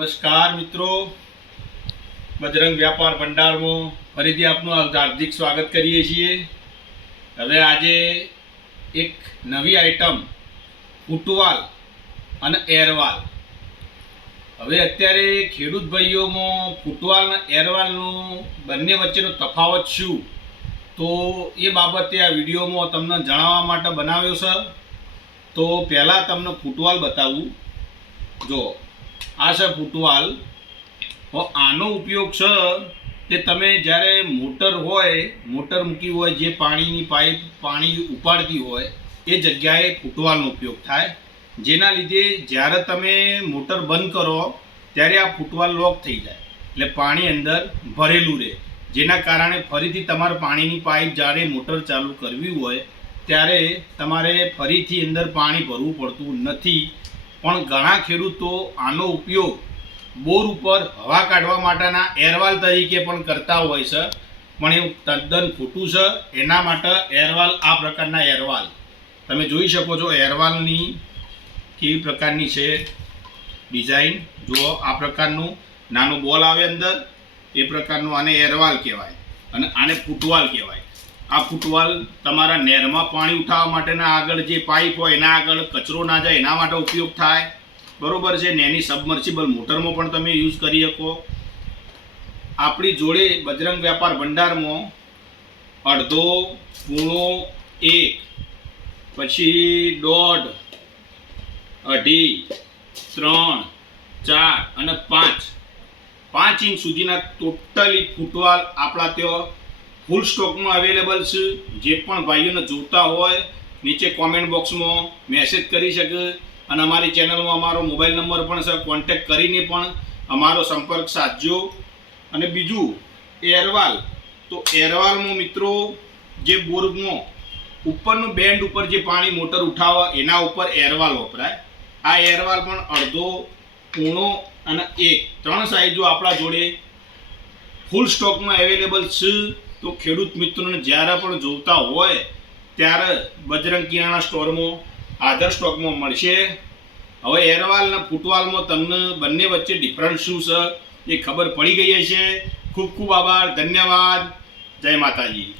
નમસ્કાર મિત્રો, બજરંગ વ્યાપાર ભંડારમાં ફરીથી આપનું હાર્દિક સ્વાગત કરીએ છીએ। હવે આજે એક નવી આઈટમ ફૂટવાલ અને એરવાલ। હવે અત્યારે ખેડૂત ભાઈઓમાં ફૂટવાલ અને એરવાલનો બંને વચ્ચેનો તફાવત શું, તો એ બાબતે આ વિડીયોમાં તમને જણાવવા માટે બનાવ્યો છે। તો પહેલાં તમને ફૂટવાલ બતાવું। જો આ છે ફૂટવાલ। આનો ઉપયોગ છે કે તમે જ્યારે મોટર મૂકી હોય, જે પાણીની પાઇપ પાણી ઉપાડતી હોય એ જગ્યાએ ફૂટવાલનો ઉપયોગ થાય, જેના લીધે જ્યારે તમે મોટર બંધ કરો ત્યારે આ ફૂટવાલ લોક થઈ જાય, એટલે પાણી અંદર ભરેલું રહે, જેના કારણે ફરીથી તમારે પાણીની પાઇપ જ્યારે મોટર ચાલુ કરવી હોય ત્યારે તમારે ફરીથી અંદર પાણી ભરવું પડતું નથી। પણ ઘણા ખેડૂતો આનો ઉપયોગ બોર ઉપર હવા કાઢવા માટેના એરવાલ તરીકે પણ કરતા હોય છે, પણ એવું તદ્દન ખોટું છે। એના માટે એરવાલ, આ પ્રકારના એરવાલ તમે જોઈ શકો છો। એરવાલની કેવી પ્રકારની છે ડિઝાઇન, જો આ પ્રકારનું નાનો બોલ આવે અંદર, એ પ્રકારનું આને એરવાલ કહેવાય અને આને ફૂટવાલ કહેવાય। આ ફૂટવાલ તમારા નહેરમાં પાણી ઉઠાવવા માટેના આગળ જે પાઇપ હોય એના આગળ કચરો ના જાય એના માટે ઉપયોગ થાય, બરોબર છે। નેની સબમર્સિબલ મોટરમાં પણ તમે યુઝ કરી શકો। આપણી જોડે બજરંગ વ્યાપાર ભંડારમાં અડધો, પૂણો, 1, પછી 1.5, 2.5, 3, 4 અને 5 ઇંચ સુધીના ટોટલી ફૂટવાલ આપણા ત્યાં ફૂલ સ્ટોકમાં અવેલેબલ છે। જે પણ ભાઈઓને જોતા હોય નીચે કોમેન્ટ બોક્સમાં મેસેજ કરી શકે, અને અમારી ચેનલમાં અમારો મોબાઈલ નંબર પણ છે, કોન્ટેક્ટ કરીને પણ અમારો સંપર્ક સાધજો। અને બીજું એરવાલ, તો એરવાલમાં મિત્રો જે બોરમાં ઉપરનું બેન્ડ ઉપર જે પાણી મોટર ઉઠાવે એના ઉપર એરવાલ વપરાય। આ એરવાલ પણ અડધો, પૂણો અને 1, 3 સાઇઝો આપણા જોડે ફૂલ સ્ટોકમાં અવેલેબલ છે। તો ખેડૂત મિત્રોને જ્યારે પણ જોતા હોય ત્યારે બજરંગ કિરાણા સ્ટોરમાં આધર સ્ટોકમાં મળશે। હવે એરવાલ અને ફૂટવાલમાં તમને બંને વચ્ચે ડિફરન્સ શું છે એ ખબર પડી ગઈ હશે। ખૂબ ખૂબ આભાર, ધન્યવાદ, જય માતાજી।